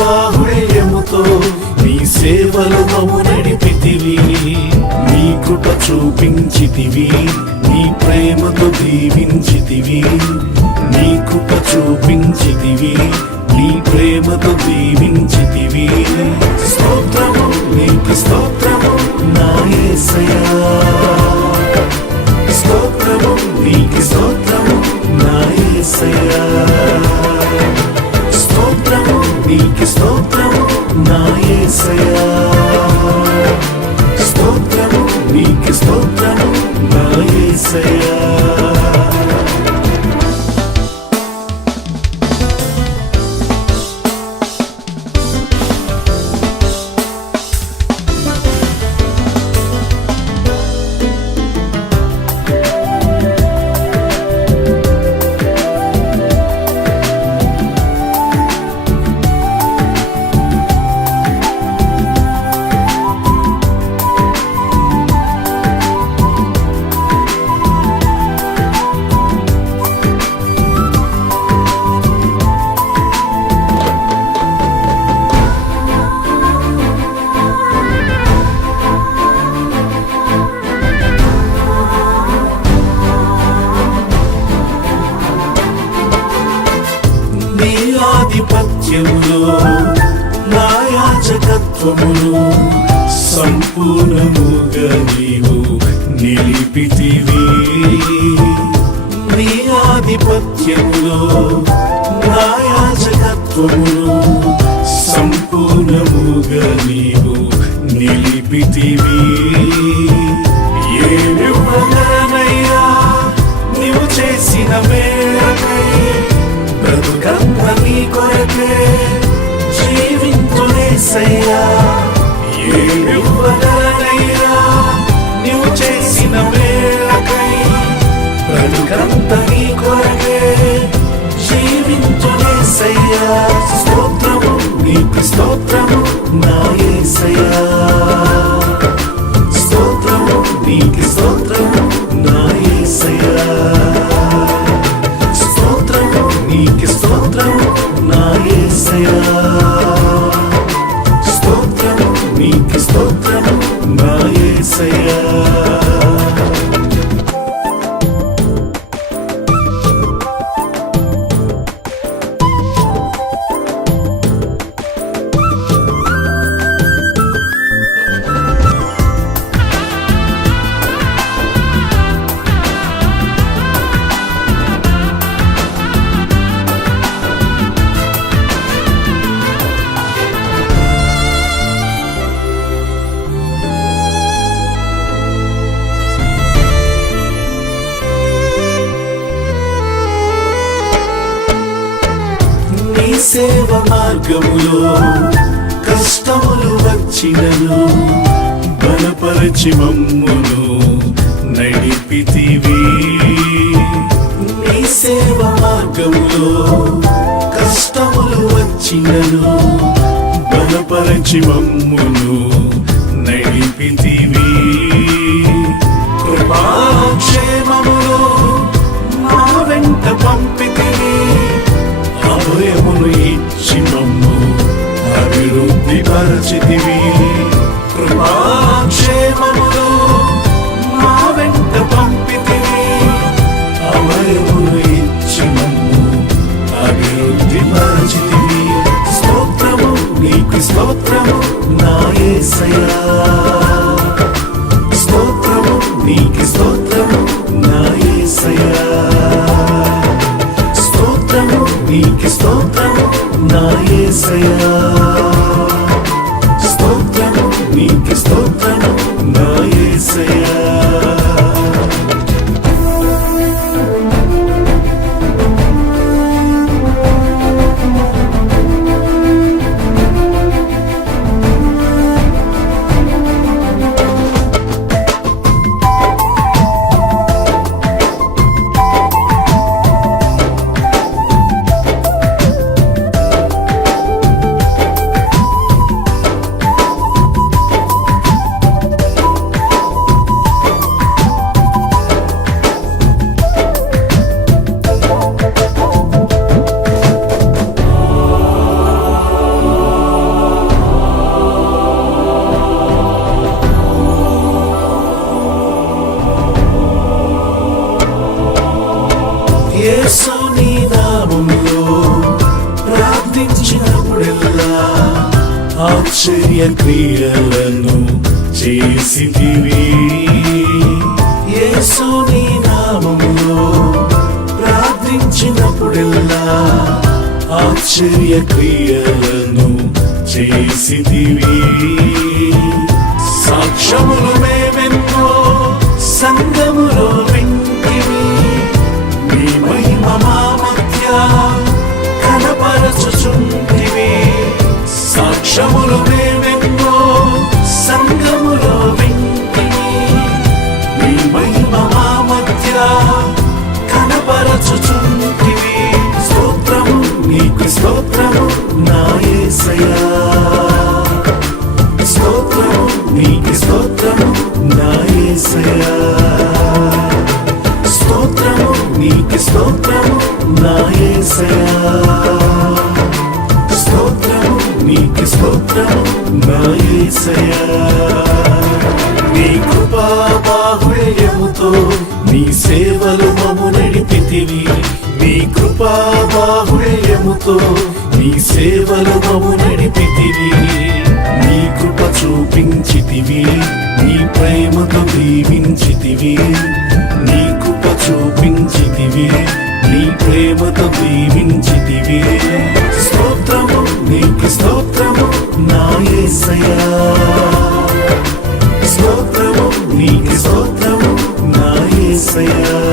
బాహుళ్యముతో నీ సేవలు మము నడిపితివి. నీ కృప చూపించితివి నీ ప్రేమతో దీవించితివి. నీ కృప చూపించితివి నీ ప్రేమతో దీవించితివి. స్తోత్రము ఆధిపత్యములో నా యాచకత్వమును సంపూర్ణముగా నీవు నిలిపితివి. నీ ఆధిపత్యములో నా యాచకత్వమును సంపూర్ణముగా నీవు నిలిపితివి. ఏమివ్వగలనయ్యా నీవు చేసిన మే జీవించునేసయ్యా ఏమివ్వగలనయ్యా నీవు చేసిన మేరకై బ్రతుకంత నీ కొరకే జీవించునేసయ్యా స్తోత్రము నీకు స్తోత్రము నా యేసయ్యా యేసయ్యా సేవ మార్గములో కష్టములు వచ్చినను బలపరచి మమ్మును నడిపితివి. నీ సేవ మార్గములో కష్టములు వచ్చినను బలపరచి మమ్మును అభివృద్ధి కృపాక్షేమములు మా వెంట పంపితివి. అభయమును ఇచ్చినము అభివృద్ధి పరచితివి స్తోత్రము నీకు స్తోత్రము నా యేసయ్యా ఆశ్చర్య క్రియలను చేసిదివి యేసు నీ నామములో ప్రార్థించినప్పుడెల్లా ఆశ్చర్య క్రియలను చేసిదివి సాక్ష్యములు మేమెన్నో సంగములో సాక్ష్యములు మేమెన్నో సంగములో వింటివి నీ మహిమ మా మధ్య కనపరచుచుంటివి. స్తోత్రము నీకు స్తోత్రము నా యేసయ్యా స్తోత్రము నీకు స్తోత్రము నా యేసయ్యా స్తోత్రము నీకు స్తోత్రము నా యేసయ్యా నీకు స్తోత్రము నా యేసయ్యా నీ కృపా బాహుళ్యముతో నీ సేవలు మము నడిపితివి. నీ కృపా బాహుళ్యముతో నీ సేవలు మము నడిపితివి. నీ కృప చూపించితివి. నీ ప్రేమతో దీవించితివి. for you